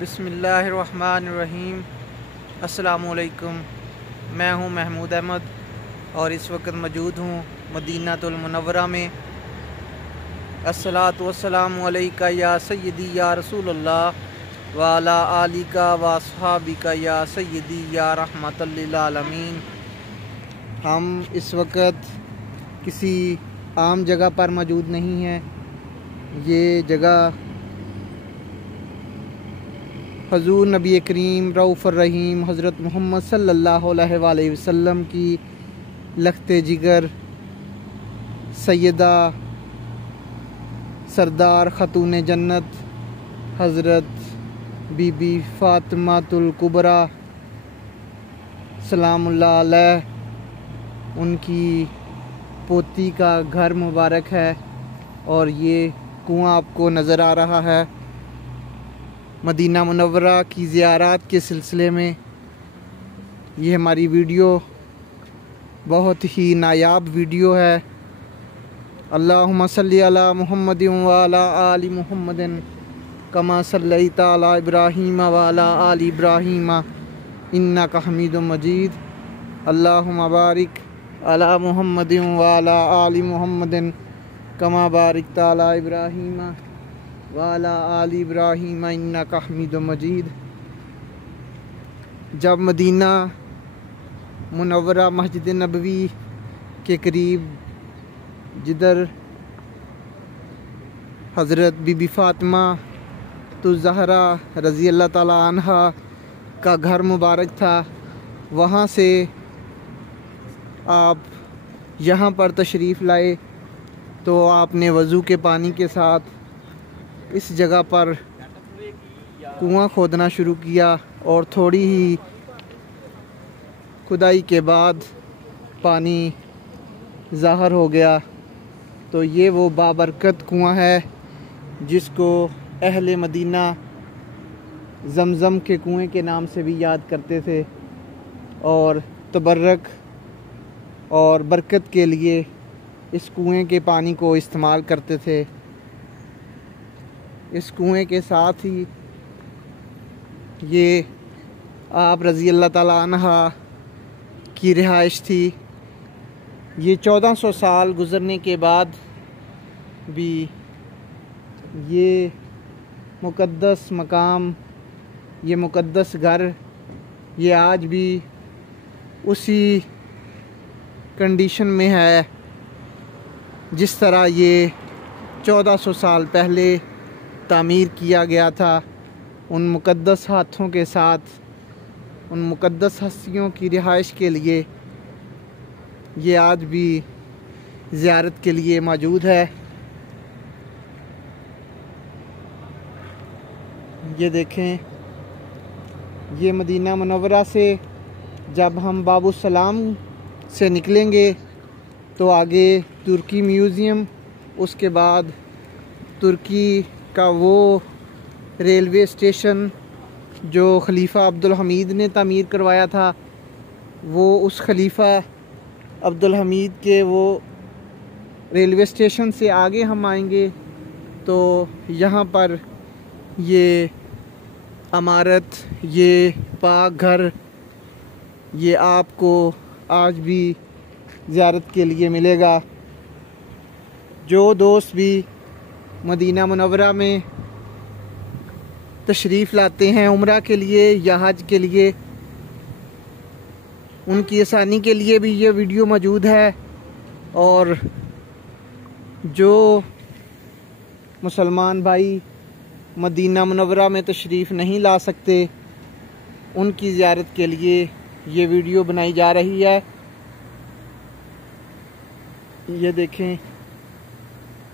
बिस्मिल्लाहिर्रहमानिर्रहीम। अस्सलामुअलैकुम। मैं हूं महमूद अहमद और इस वक्त मौजूद हूं मदीनातुल मुनव्वरा में। अस्सलातु वस्सलामु अलैका या सय्यदी या रसूलल्लाह व अला आलिका व अस्हाबिका या सय्यदी या रहमतल लिल आलमीन। हम इस वक्त किसी आम जगह पर मौजूद नहीं हैं। ये जगह हजूर नबी करीम रऊफ़ुर रहीम हज़रत मोहम्मद सल्लल्लाहु अलैहि वसल्लम की लख्ते जिगर सैयदा सरदार ख़तून जन्नत हज़रत बीबी फ़ातिमातुल कुबरा सलामुल्लाह अलैह उनकी पोती का घर मुबारक है। और ये कुआं आपको नज़र आ रहा है। मदीना मुनव्वरा की ज़ियारत के सिलसिले में ये हमारी वीडियो बहुत ही नायाब वीडियो है। अल्लाहुम्मा सल्ली अला मुहम्मदिन व अला आलि मुहम्मदिन कमा सल्लैता अला इब्राहीम व अला आलि इब्राहीम इन्नका हमीदुम मजीद। अल्लाहुम्मा बारिक अला मुहम्मदिन व अला आलि मुहम्मदिन कमा बारिकता अला इब्राहीम वाला आलि इब्राहीम इन्नका हमीदुम मजीद। जब मदीना मुनव्वरा मस्जिद नबवी के करीब जिधर हज़रत बीबी फ़ातिमा तो ज़हरा रज़ी अल्लाह ताला अन्हा का घर मुबारक था, वहाँ से आप यहाँ पर तशरीफ़ लाए तो आपने वज़ू के पानी के साथ इस जगह पर कुआं खोदना शुरू किया और थोड़ी ही खुदाई के बाद पानी ज़ाहिर हो गया। तो ये वो बाबरकत कुआं है जिसको अहले मदीना ज़मज़म के कुएं के नाम से भी याद करते थे और तबर्रक और बरकत के लिए इस कुएं के पानी को इस्तेमाल करते थे। इस कुएं के साथ ही ये आप रज़ी अल्लाह ताला अन्हा की रिहाइश थी। ये 1400 साल गुज़रने के बाद भी ये मुक़द्दस मकाम, ये मुक़द्दस घर, ये आज भी उसी कंडीशन में है जिस तरह ये 1400 साल पहले तामीर किया गया था। उन मुक़द्दस हाथों के साथ, उन मुक़द्दस हस्तियों की रिहाइश के लिए ये आज भी ज़ियारत के लिए मौजूद है। ये देखें, ये मदीना मुनव्वरा से जब हम बाबू सलाम से निकलेंगे तो आगे तुर्की म्यूज़ियम, उसके बाद तुर्की का वो रेलवे स्टेशन जो खलीफा अब्दुल हमीद ने तामीर करवाया था, वो उस खलीफा अब्दुल हमीद के वो रेलवे स्टेशन से आगे हम आएंगे तो यहाँ पर ये इमारत, ये पाक घर, ये आपको आज भी ज़ियारत के लिए मिलेगा। जो दोस्त भी मदीना मुनव्वरा में तशरीफ़ लाते हैं उम्रा के लिए या हज के लिए, उनकी आसानी के लिए भी ये वीडियो मौजूद है। और जो मुसलमान भाई मदीना मुनव्वरा में तशरीफ़ नहीं ला सकते, उनकी ज़ियारत के लिए ये वीडियो बनाई जा रही है। ये देखें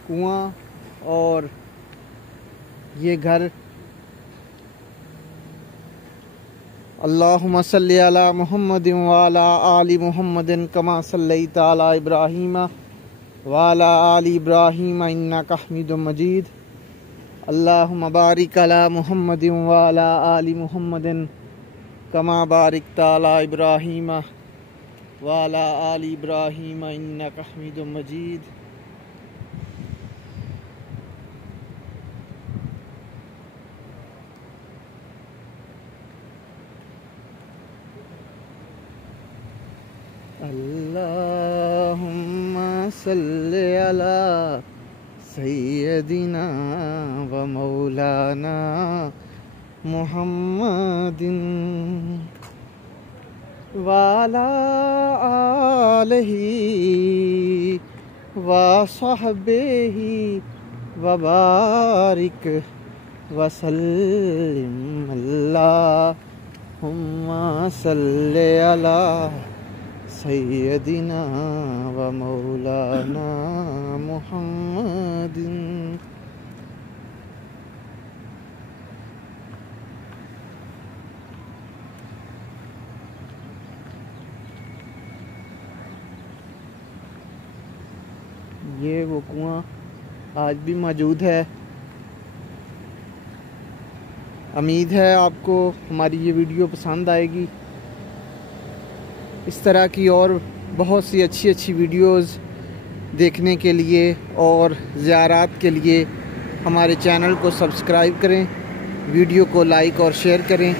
कुआं और ये घर। अल्लाहुम्मा सल्ली अला मुहम्मदिन व अला आलि मुहम्मदिन कमा सल्लैता अला इब्राहीम व अला आलि इब्राहीम इन्नका हमीदुम मजीद। अल्लाहुम्मा बारिक अला मुहम्मदिन व अला आलि मुहम्मदिन कमा बारिकता अला इब्राहीम व अला आलि इब्राहीम इन्नका हमीदुम मजीद। अल्लाहुम्मा सल्ली अला सय्यदिना व मौलाना मुहम्मदिन वाला आलिही व सहबिही व बारिक वसल्लिम अल्लाहुम्मा सल्ली अला सय्यदिना व मौलाना मुहम्मदिन। ये वो कुआं आज भी मौजूद है। उम्मीद है आपको हमारी ये वीडियो पसंद आएगी। इस तरह की और बहुत सी अच्छी अच्छी वीडियोस देखने के लिए और ज़ियारात के लिए हमारे चैनल को सब्सक्राइब करें, वीडियो को लाइक और शेयर करें।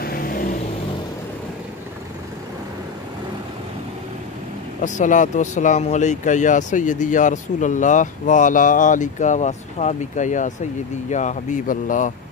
अस्सलातु वस्सलामु अलैका या सय्यदी या रसूल अल्लाह व अला आलिका व अस्हाबिका या सय्यदी या हबीब अल्लाह।